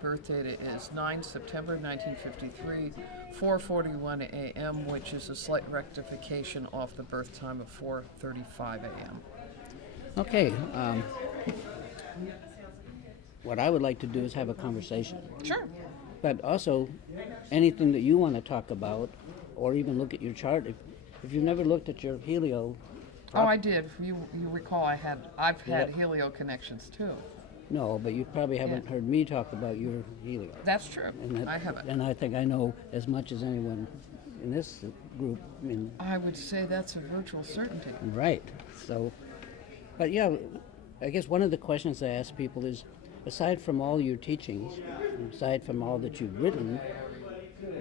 birth date is 9 September 1953, 4:41 a.m., which is a slight rectification off the birth time of 4:35 a.m. Okay. What I would like to do is have a conversation. Sure. But also, anything that you want to talk about, or even look at your chart. If you've never looked at your helio. Oh, I did. You recall I've had helio connections too. No, but you probably haven't heard me talk about your helio. That's true. I haven't. And I think I know as much as anyone in this group. I would say that's a virtual certainty. Right. So, but yeah, I guess one of the questions I ask people is, aside from all your teachings, aside from all that you've written,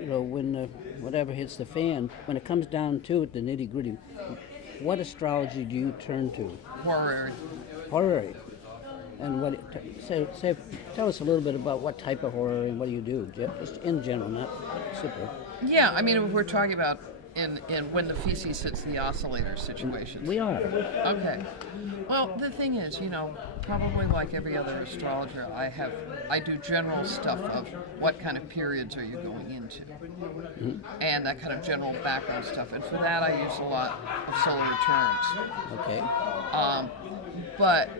when whatever hits the fan, when it comes down to it, the nitty-gritty, what astrology do you turn to? Horary. Horary. And tell us a little bit about what type of horary and what do you do, just in general, not super. Yeah, I mean, if we're talking about in when the feces hits the oscillator situations. We are. Okay. Well, the thing is, probably like every other astrologer, I do general stuff of what kind of periods are you going into, and that kind of general background stuff. And for that, I use a lot of solar returns. Okay.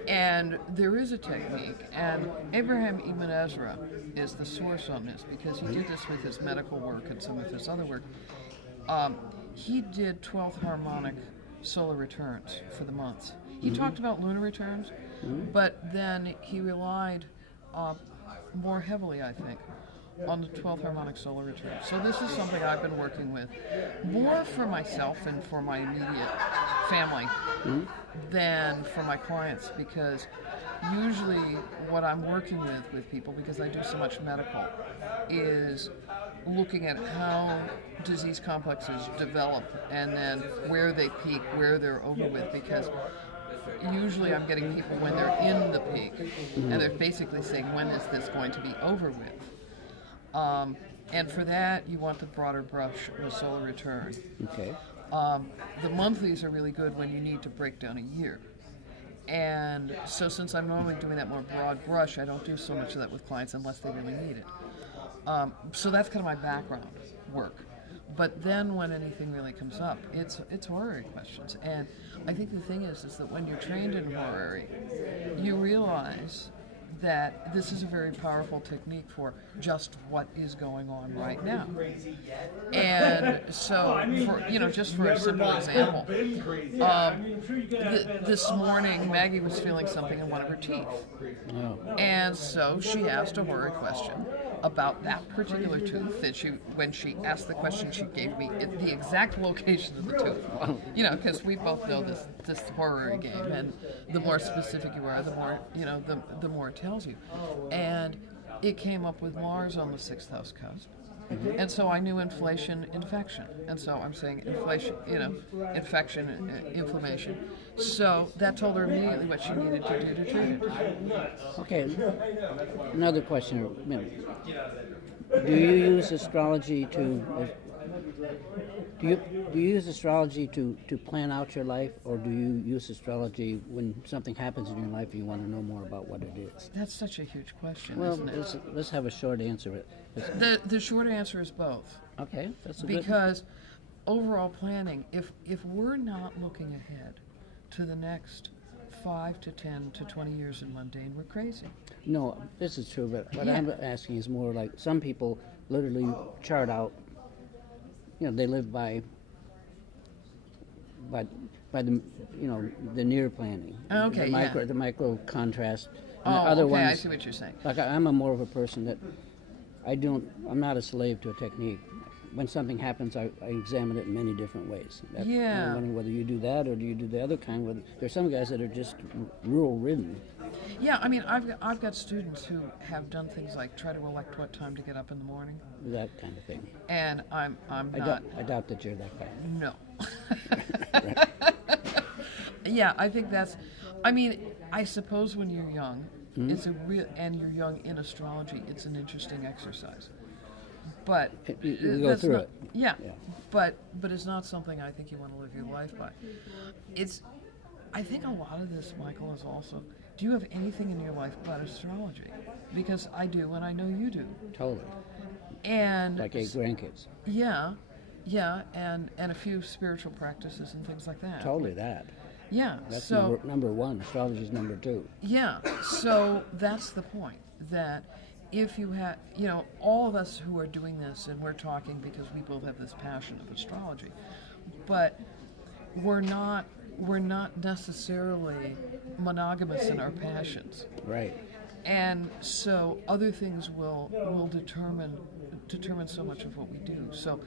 And there is a technique, and Abraham Ibn Ezra is the source on this because he did this with his medical work and some of his other work. He did 12th harmonic solar returns for the months. He talked about lunar returns, but then he relied more heavily, I think, on the 12th harmonic solar return. So this is something I've been working with more for myself and for my immediate family than for my clients, because usually what I'm working with people, because I do so much medical, is looking at how disease complexes develop and then where they peak, where they're over with, because usually I'm getting people when they're in the peak and they're basically saying, when is this going to be over with? And for that, you want the broader brush with solar return. Okay. The monthlies are really good when you need to break down a year. And so since I'm normally doing that more broad brush, I don't do so much of that with clients unless they really need it. So that's kind of my background work. But then when anything really comes up, it's horary questions. And I think the thing is that when you're trained in horary, you realize that this is a very powerful technique for just what is going on right now. And so, just for a simple example, this morning Maggie was feeling something in one of her teeth. And so she asked a horary question about that particular tooth, that when she asked the question, she gave me the exact location of the tooth. Because we both know this horary game, and the more specific you are, the more, the more it tells you. And it came up with Mars on the 6th house cusp. And so I knew inflation, infection. And so I'm saying inflation, infection, inflammation. So that told her immediately what she needed to do to treat it. Okay. Another question. Do you use astrology to plan out your life, or do you use astrology when something happens in your life and you want to know more about what it is? That's such a huge question, well, isn't it? Let's have a short answer. The short answer is both. Okay, that's a because overall planning, if we're not looking ahead to the next 5 to 10 to 20 years in mundane, we're crazy. No, this is true, but what I'm asking is more like some people literally chart out. They live by the the near planning. Okay, the micro contrast. And the other ones, I see what you're saying. Like I'm more of a person that I'm not a slave to a technique. When something happens, I examine it in many different ways. I'm wondering whether you do that or do you do the other kind. There's some guys that are just rule-ridden. Yeah, I mean, I've got students who have done things like try to elect what time to get up in the morning. That kind of thing. And I'm not. I doubt that you're that guy. No. Yeah, I think that's. I mean, I suppose when you're young, it's a real, and you're young in astrology, it's an interesting exercise. But you go through it. Yeah. But it's not something I think you want to live your life by. I think a lot of this, Michael, is also do you have anything in your life about astrology? Because I do, and I know you do. Totally. And Like 8 grandkids. yeah, yeah, and a few spiritual practices and things like that. Totally that. Yeah. That's so number one. Astrology is number 2. yeah, so that's the point, that if you have, all of us who are doing this, and we're talking because we both have this passion of astrology, but we're not necessarily monogamous in our passions. Right. And so other things will determine so much of what we do. So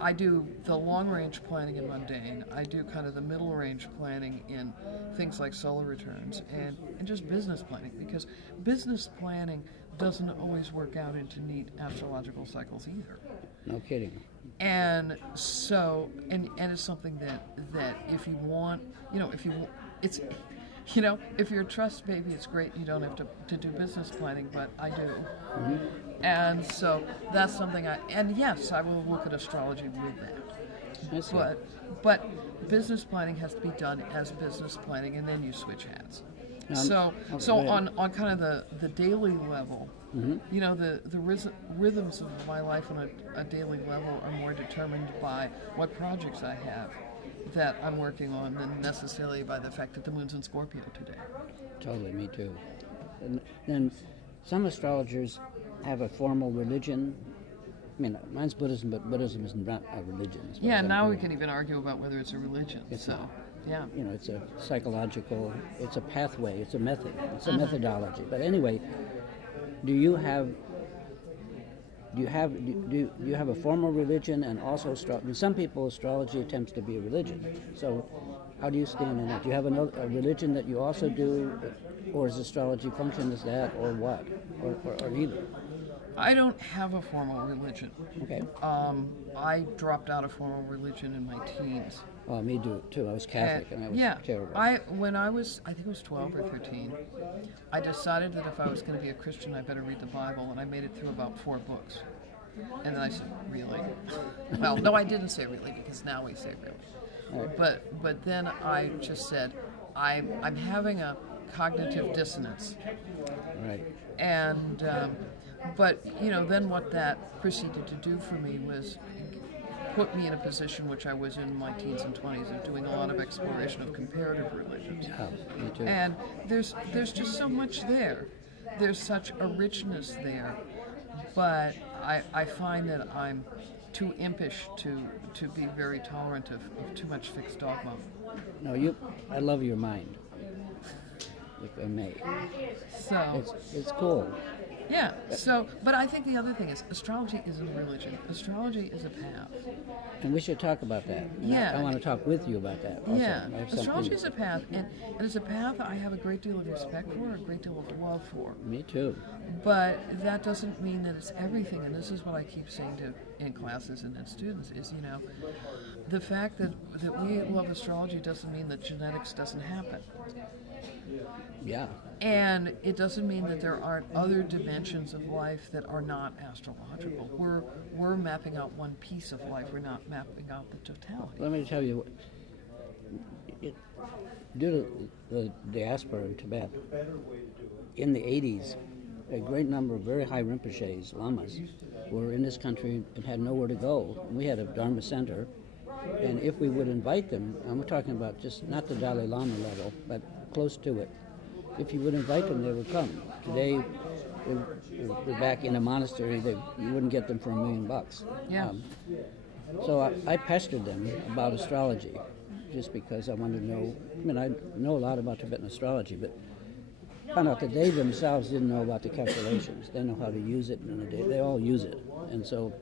I do the long-range planning in mundane. I do kind of the middle-range planning in things like solar returns and just business planning, because business planning doesn't always work out into neat astrological cycles either. No kidding. And so, and it's something that if you want, it's, if you're a trust baby, it's great. You don't have to do business planning, but I do. Mm-hmm. And so that's something and yes, I will look at astrology with that. But business planning has to be done as business planning, and then you switch hats. So on kind of the daily level, the rhythms of my life on a daily level are more determined by what projects I have that I'm working on than necessarily by the fact that the moon's in Scorpio today. Totally, me too. And then some astrologers have a formal religion. I mean, mine's Buddhism, but Buddhism is not a religion. Yeah, now we can even argue about whether it's a religion. It's so, not. Yeah. It's a psychological, it's a pathway, it's a method, it's a methodology. But anyway, do you have a formal religion and also astrology? Some people, astrology attempts to be a religion. So how do you stand in that? Do you have a religion that you also do, or is astrology function as that, or what? Or neither? I don't have a formal religion. Okay. I dropped out of formal religion in my teens. Oh, me too. I was Catholic and I was terrible. When I think it was 12 or 13, I decided that if I was going to be a Christian, I better read the Bible, and I made it through about 4 books. And then I said, really? Well, no, I didn't say really, because now we say really. Right. But then I just said, I'm having a cognitive dissonance. Right. And but then what that proceeded to do for me was put me in a position which I was in my teens and 20s of doing a lot of exploration of comparative religions. Yeah, me too. And there's just so much there. There's such a richness there. But I find that I'm too impish to be very tolerant of too much fixed dogma. No, I love your mind, if I may. So it's cool. yeah. So, but I think the other thing is astrology isn't a religion. Astrology is a path. And we should talk about that. And Yeah. I want to talk with you about that also. Yeah, I have something- astrology is a path, and it's a path I have a great deal of respect for, a great deal of love for. Me too. But that doesn't mean that it's everything, and this is what I keep saying in classes and in students is, the fact that we love astrology doesn't mean that genetics doesn't happen. Yeah. And it doesn't mean that there aren't other dimensions of life that are not astrological. We're mapping out one piece of life. We're not mapping out the totality. Let me tell you, due to the diaspora in Tibet, in the 80s, a great number of very high Rinpoches, lamas, were in this country and had nowhere to go. And we had a Dharma center, and if we would invite them, and we're talking about just not the Dalai Lama level, but close to it, if you would invite them, they would come. Today, they're back in a monastery. You wouldn't get them for $1 million. Yeah. So I pestered them about astrology, just because I wanted to know. I mean, I know a lot about Tibetan astrology, but found out that they themselves didn't know about the calculations. They know how to use it in a day. They all use it, and so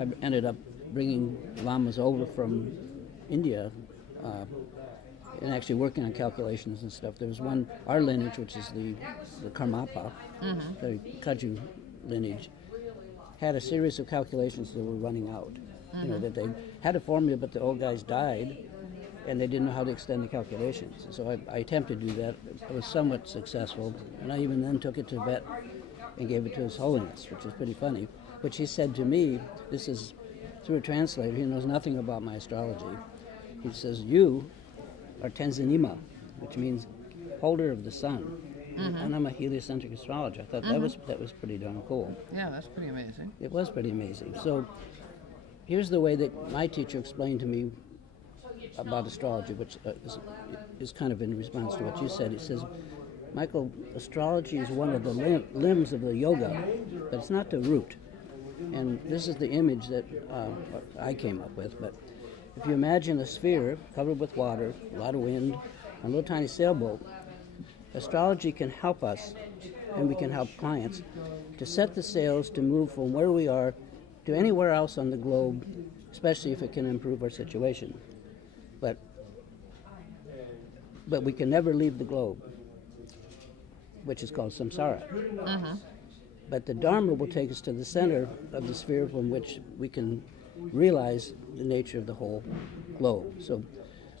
I ended up bringing lamas over from India. And actually working on calculations and stuff. There was one, our lineage, which is the Karmapa, the Kaju lineage, had a series of calculations that were running out. That they had a formula, but the old guys died, and they didn't know how to extend the calculations. So I attempted to do that. I was somewhat successful, and I even then took it to Tibet and gave it to His Holiness, which is pretty funny. Which he said to me, this is through a translator, he knows nothing about my astrology. He says, you are Tenzanima, which means holder of the sun. and I'm a heliocentric astrologer. I thought that was pretty darn cool. Yeah, that's pretty amazing. It was pretty amazing. So here's the way that my teacher explained to me about astrology, which is kind of in response to what you said. He says, Michael, astrology is one of the limbs of the yoga, but it's not the root. And this is the image that I came up with. But if you imagine a sphere covered with water, a lot of wind, a little tiny sailboat, astrology can help us, and we can help clients, to set the sails to move from where we are to anywhere else on the globe, especially if it can improve our situation. But we can never leave the globe, which is called samsara. But the Dharma will take us to the center of the sphere from which we can realize the nature of the whole globe. So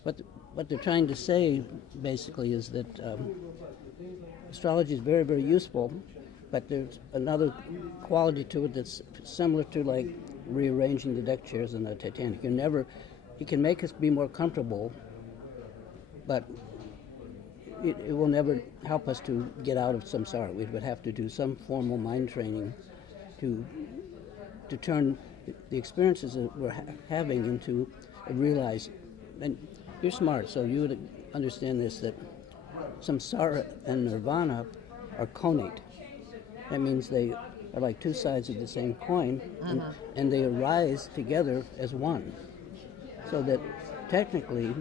what they're trying to say, basically, is that astrology is very, very useful, but there's another quality to it that's similar to like rearranging the deck chairs in the Titanic. It can make us be more comfortable, but it will never help us to get out of samsara. We would have to do some formal mind training to turn the experiences that we're having into a realized. And you're smart, so you would understand this, that samsara and nirvana are connate. That means they are like two sides of the same coin, and they arise together as one. So that technically,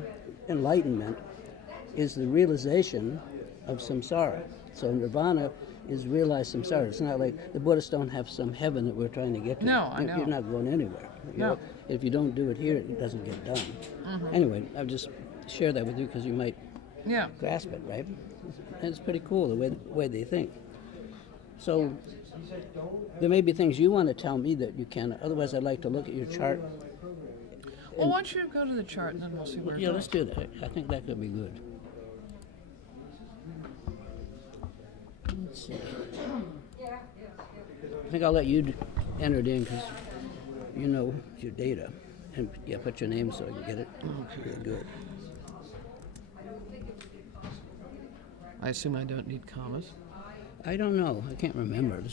enlightenment is the realization of samsara. So nirvana is realized samsara. It's not like the Buddhists don't have some heaven that we're trying to get to. No, I know. You're not going anywhere. You know? If you don't do it here, it doesn't get done. Anyway, I'll just share that with you because you might grasp it, right? And it's pretty cool the way they think. So there may be things you want to tell me that you can. Otherwise, I'd like to look at your chart. Well, why don't you go to the chart and then we'll see where it Yeah, goes. let's do that. I think that could be good. Let's see. I think I'll let you enter it in because you know your data. And yeah, put your name so I can get it. Okay, good. I assume I don't need commas. I don't know. I can't remember.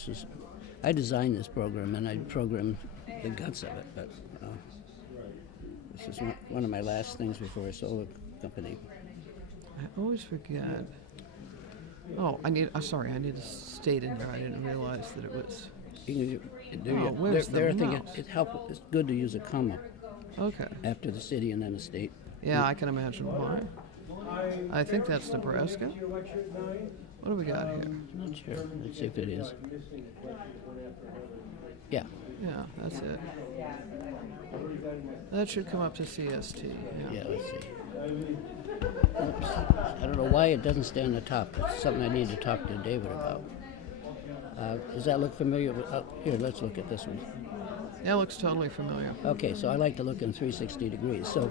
I designed this program and I programmed the guts of it, but this is one of my last things before I sold the company. I always forget. Oh, I need to state in there. I didn't realize that it was. Where's the mouse? It's good to use a comma. Okay. After the city and then the state. Yeah, I can imagine why. I think that's Nebraska. What do we got here? Not sure. Let's see if it is. Yeah. Yeah, that's it. That should come up to CST. Yeah, let's see. Oops. I don't know why it doesn't stay on the top. That's something I need to talk to David about. Does that look familiar? Here, let's look at this one. That looks totally familiar. Okay, so I like to look in 360 degrees. So.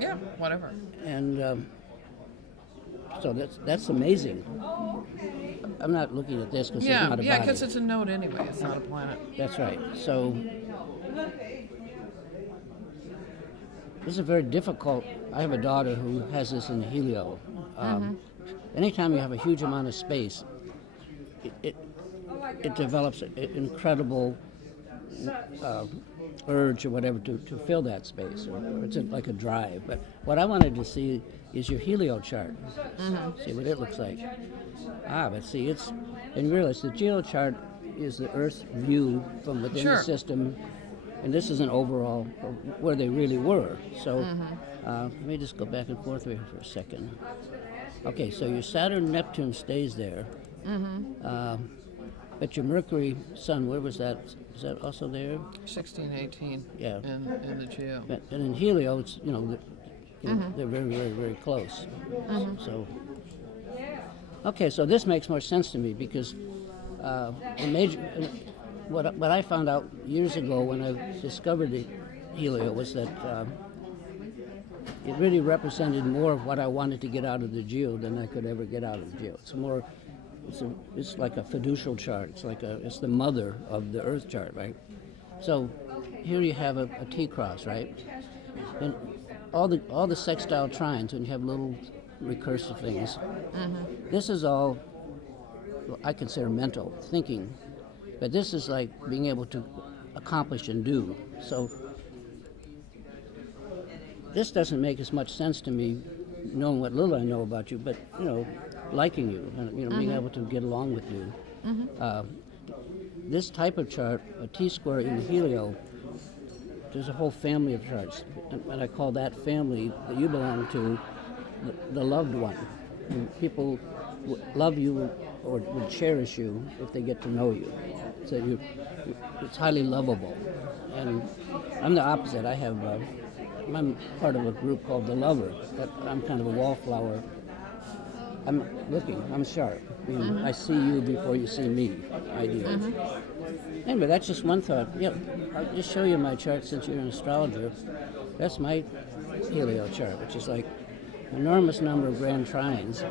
Yeah, whatever. And so that's amazing. I'm not looking at this because it's not a body. Yeah, because it's a node anyway. It's not a planet. That's right. So this is very difficult. I have a daughter who has this in helio. Anytime you have a huge amount of space, it develops an incredible urge or whatever to fill that space, or it's like a drive. But what I wanted to see is your helio chart. See what it looks like. But see, and you realize the geo chart is the Earth's view from within the system, and this is an overall of where they really were. So let me just go back and forth here for a second. Okay, so your Saturn Neptune stays there. But your Mercury Sun, where was that? Is that also there? 16, 18. Yeah. In the geo. And in helio, it's they're very, very, very close. So. Okay, so this makes more sense to me because what I found out years ago when I discovered the helio was that it really represented more of what I wanted to get out of the geo than I could ever get out of the geo. It's like a fiducial chart. It's the mother of the Earth chart, right? So here you have a T-cross, right? And all the sextile trines, when you have little recursive things, this is all I consider mental thinking, but this is like being able to accomplish and do. So this doesn't make as much sense to me, knowing what little I know about you, but liking you and being able to get along with you. This type of chart, a T-square in the helio, there's a whole family of charts, and I call that family that you belong to the loved one. And people love you or would cherish you if they get to know you. So it's highly lovable. And I'm the opposite. I'm part of a group called the Lover. I'm kind of a wallflower. I'm looking. I'm sharp. I see you before you see me. Idea. Anyway, that's just one thought. Yeah, I'll just show you my chart since you're an astrologer. That's my helio chart, which is like an enormous number of grand trines,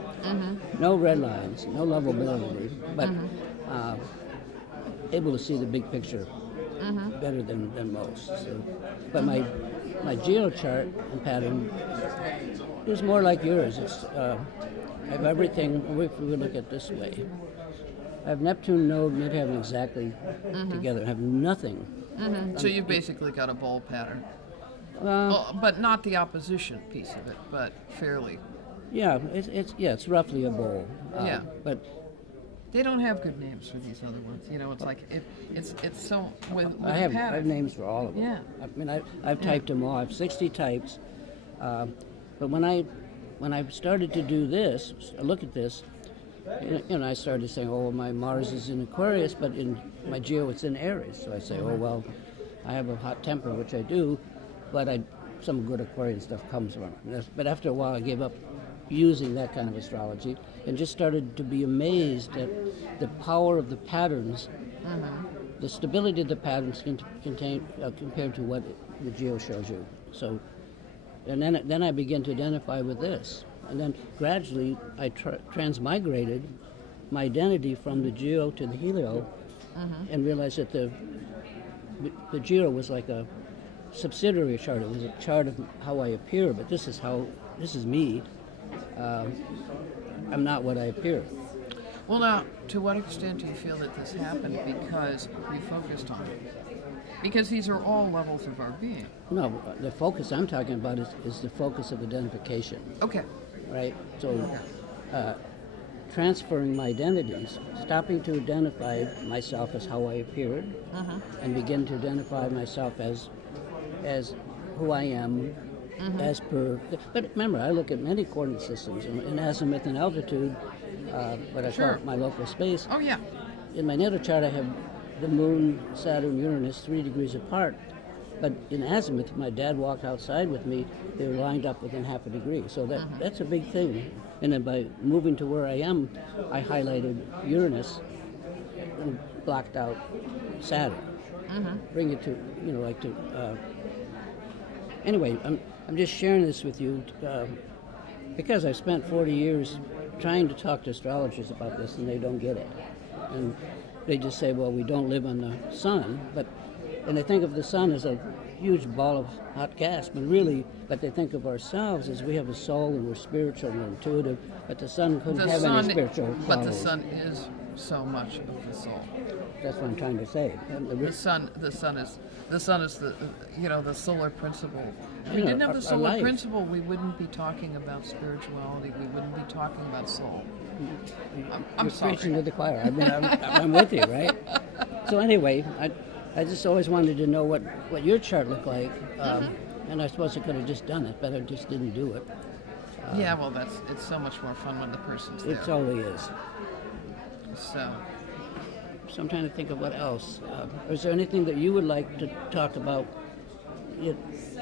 no red lines, no lovability, but able to see the big picture better than most. So, but my geo chart and pattern is more like yours. It's I have everything. If we look at it this way, I have Neptune node midheaven exactly together. I have nothing. So you've basically got a bowl pattern. But not the opposition piece of it, but fairly. Yeah, it's roughly a bowl. Yeah. But they don't have good names for these other ones. It's like it's so with I have names for all of them. Yeah. I mean, I've typed them all. I have 60 types. But when I started to do this, look at this, I started saying, oh, my Mars is in Aquarius, but in my Geo it's in Aries. So I say, oh, well, I have a hot temper, which I do, but some good Aquarian stuff comes from it. But after a while, I gave up using that kind of astrology and just started to be amazed at the power of the patterns, the stability of the patterns compared to what the Geo shows you. So, and then I began to identify with this. And then gradually I transmigrated my identity from the Geo to the Helio and realized that the Geo was like a subsidiary chart. It was a chart of how I appear, but this is me. I'm not what I appear. Well, now, to what extent do you feel that this happened because we focused on it? Because these are all levels of our being. No, the focus I'm talking about is the focus of identification. Okay. Right? So transferring my identities, stopping to identify myself as how I appeared, and begin to identify myself as who I am, as per. But remember, I look at many coordinate systems in azimuth and altitude, what I call my local space. Oh yeah. In my natal chart, I have the Moon, Saturn, Uranus 3 degrees apart. But in azimuth, if my dad walked outside with me, they were lined up within half a degree. So that's a big thing. And then by moving to where I am, I highlighted Uranus and blocked out Saturn. Bring it to, anyway, I'm just sharing this with you because I've spent 40 years trying to talk to astrologers about this, and they don't get it. And they just say, well, we don't live on the sun, and they think of the sun as a huge ball of hot gas, but they think of ourselves as we have a soul and we're spiritual and we're intuitive, but the sun couldn't have any spiritual qualities. But the sun is so much of the soul. That's what I'm trying to say. The sun is the solar principle. If we didn't have the solar principle, we wouldn't be talking about spirituality. We wouldn't be talking about soul. I'm sorry. Preaching to the choir. I'm with you, right? So anyway, I just always wanted to know what your chart looked like, and I suppose I could have just done it, but I just didn't do it. Yeah, well, it's so much more fun when the person's there. It totally is. So I'm trying to think of what else. Is there anything that you would like to talk about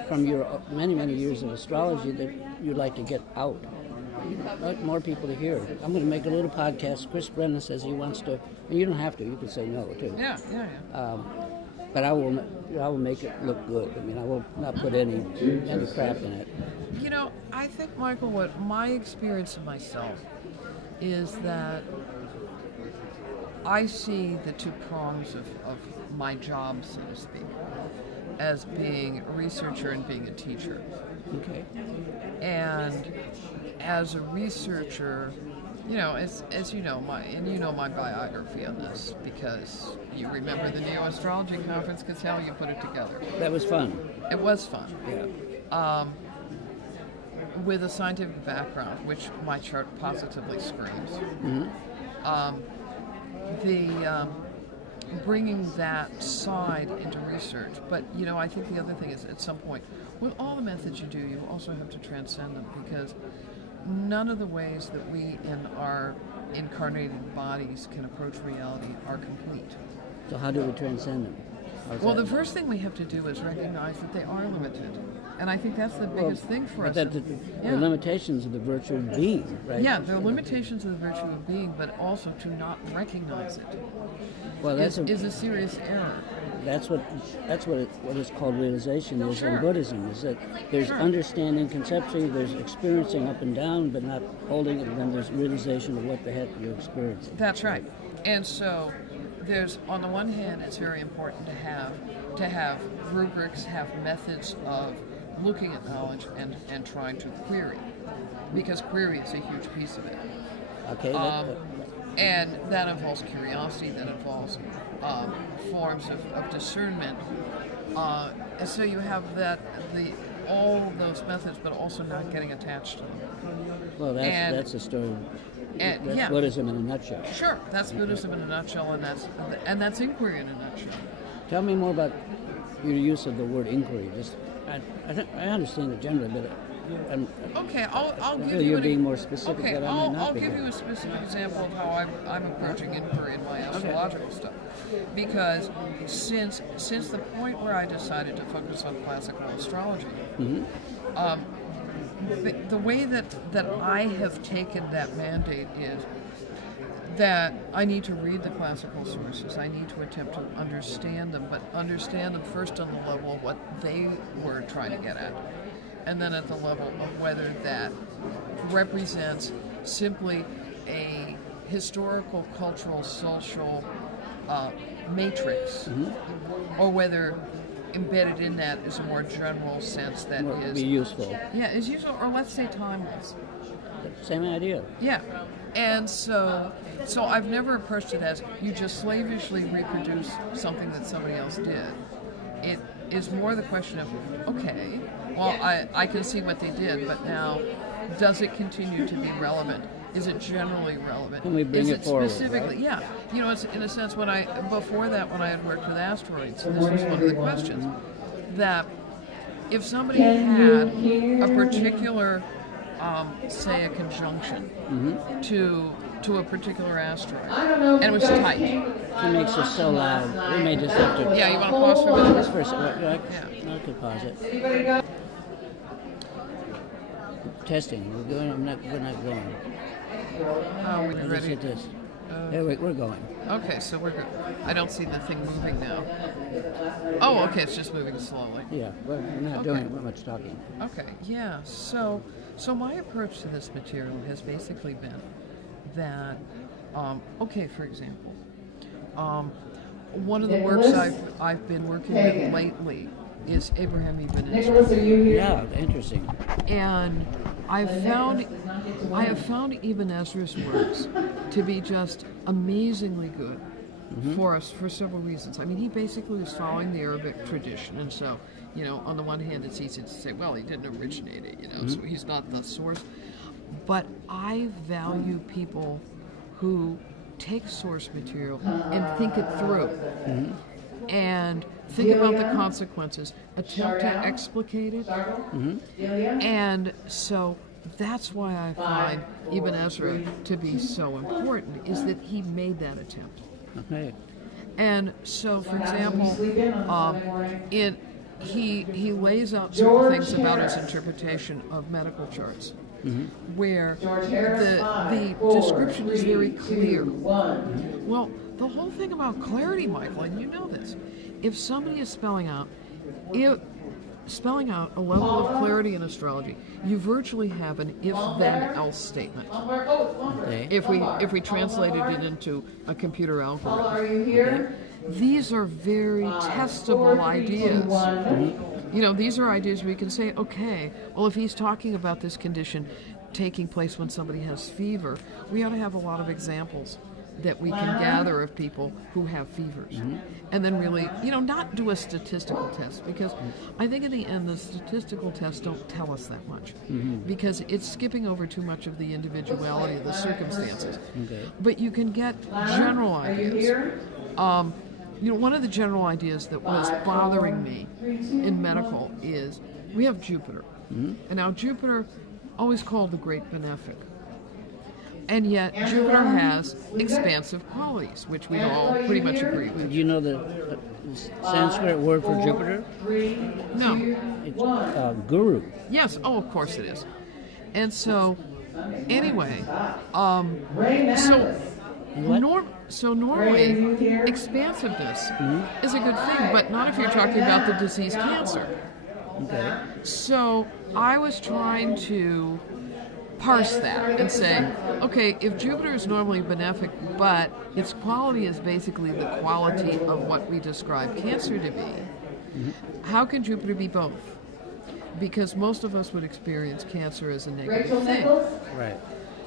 from your many, many years of astrology that you'd like to get out? I'd like more people to hear. I'm going to make a little podcast. Chris Brennan says he wants to, and you don't have to. You can say no, too. Yeah. But I will make it look good. I mean, I will not put any crap in it. I think, Michael, what my experience of myself is that I see the two prongs of my job, so to speak, as being a researcher and being a teacher. Okay. And as a researcher, you know, as you know, my biography on this, because you remember the Astrology Conference, because how you put it together. That was fun. It was fun. Yeah. With a scientific background, which my chart positively screams. Bringing that side into research. But, you know, I think the other thing is, at some point, with all the methods you do, you also have to transcend them, because none of the ways that we in our incarnated bodies can approach reality are complete. So how do we transcend them? Well, the first thing we have to do is recognize that they are limited. And I think that's the biggest thing for us. The limitations of the virtue of being, right? Yeah, there are limitations of the virtue of being, but also to not recognize it is a serious error. That's what is called realization is in Buddhism, is that there's understanding conceptually, there's experiencing up and down, but not holding it, and then there's realization of what the heck you're experiencing. That's right. And so there's, on the one hand, it's very important to have rubrics, have methods of looking at knowledge and trying to query, because query is a huge piece of it. Okay. And that involves curiosity, that involves forms of discernment. And so you have all those methods, but also not getting attached to them. Well, that's the story. That's Buddhism in a nutshell. Sure, that's Buddhism in a nutshell, and that's inquiry in a nutshell. Tell me more about your use of the word inquiry. I understand it generally, but I'll give you're being more specific. Okay, that I might not I'll be give you a specific example of how I'm approaching inquiry in my astrological stuff. Because since the point where I decided to focus on classical astrology, the way that I have taken that mandate is that I need to read the classical sources. I need to attempt to understand them, but understand them first on the level of what they were trying to get at, and then at the level of whether that represents simply a historical, cultural, social matrix, or whether embedded in that is a more general sense that be useful. Yeah, is useful, or let's say timeless. Same idea. Yeah. And so I've never approached it as you just slavishly reproduce something that somebody else did. It is more the question of, okay, well, I can see what they did, but now, does it continue to be relevant? Is it generally relevant? Can we bring it forward? Specifically, right? Yeah. You know, it's in a sense before that when I had worked with asteroids, this was one of the questions, that if somebody had a particular say a conjunction to a particular asteroid, and it was tight. She makes us so loud. We may just have to. Yeah, you want to pause for a minute? Just for a second. I could pause it. Testing. We're going. We're not going. Are we ready? Hit this. Yeah, we're going. Okay, so we're good. I don't see the thing moving now. Oh, okay, it's just moving slowly. Yeah, we're not doing much talking. Okay, yeah. So my approach to this material has basically been that, for example, one of the works I've been working with lately is Abraham Ibn Ezra. Yeah, interesting. And I have found Ibn Ezra's works to be just amazingly good for us for several reasons. I mean, he basically was following the Arabic tradition, and so, you know, on the one hand, it's easy to say, well, he didn't originate it, you know, so he's not the source. But I value people who take source material and think it through. And think about the consequences, attempt to explicate it. And so that's why I find Ibn Ezra to be so important, is that he made that attempt. Okay. And so, for example, he lays out certain things about his interpretation of medical charts, where the description is very clear. Well, the whole thing about clarity, Michael, and you know this, if somebody is spelling out a level of clarity in astrology, you virtually have an if-then-else statement. Okay. If we translated it into a computer algorithm. These are very testable ideas. You know, these are ideas where you can say, okay, well, if he's talking about this condition, taking place when somebody has fever, we ought to have a lot of examples that we can gather of people who have fevers. And then really, not do a statistical test, because I think in the end the statistical tests don't tell us that much, because it's skipping over too much of the individuality of the circumstances. Okay. But you can get general ideas. One of the general ideas that was bothering me in medical is we have Jupiter. And now Jupiter, always called the great benefic. And yet Jupiter has expansive qualities, which we all pretty much agree with. Do you know the Sanskrit word for Jupiter? No. It's guru. Yes. Oh, of course it is. And so, anyway, so normally expansiveness is a good thing, but not if you're talking about the disease cancer. Okay. So I was trying to parse that and say, okay, if Jupiter is normally benefic, but its quality is basically the quality of what we describe cancer to be, how can Jupiter be both? Because most of us would experience cancer as a negative thing. Right.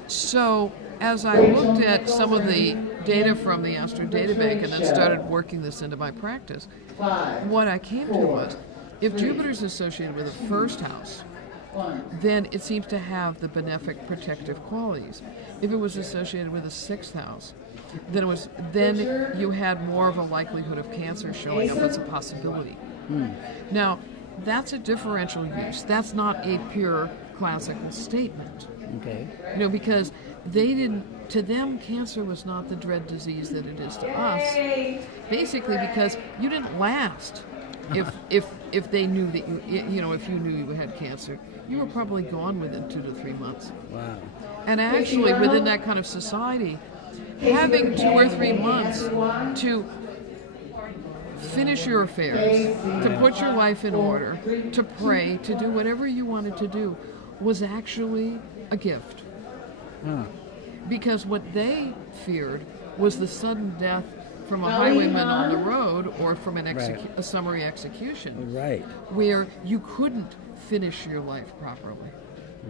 So as I looked at some of the data from the Astro Databank and then started working this into my practice, what I came to was, if Jupiter is associated with the first house, then it seems to have the benefic protective qualities. If it was associated with the sixth house, then you had more of a likelihood of cancer showing up as a possibility. Now, that's a differential use. That's not a pure classical statement. Okay. Because to them, cancer was not the dread disease that it is to us, basically because you didn't last. If they knew that if you knew you had cancer, you were probably gone within 2 to 3 months. Wow. And actually, within that kind of society, having 2 or 3 months to finish your affairs, to put your life in order, to pray, to do whatever you wanted to do, was actually a gift. Because what they feared was the sudden death from a highwayman on the road or from a summary execution, Right. where you couldn't finish your life properly.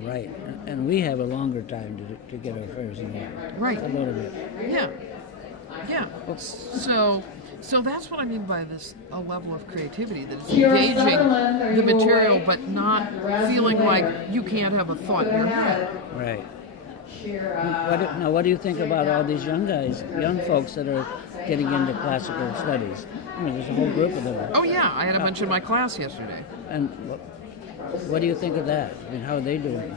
Right. And we have a longer time to get our affairs in order. Right. A little bit. Yeah. So that's what I mean by this, a level of creativity, that it's engaging the material but not feeling like you can't have a thought in your head. Right. What do you think about all these young folks that are getting into classical studies? There's a whole group of them. Oh yeah, I had a bunch in my class yesterday. And what do you think of that? How are they doing?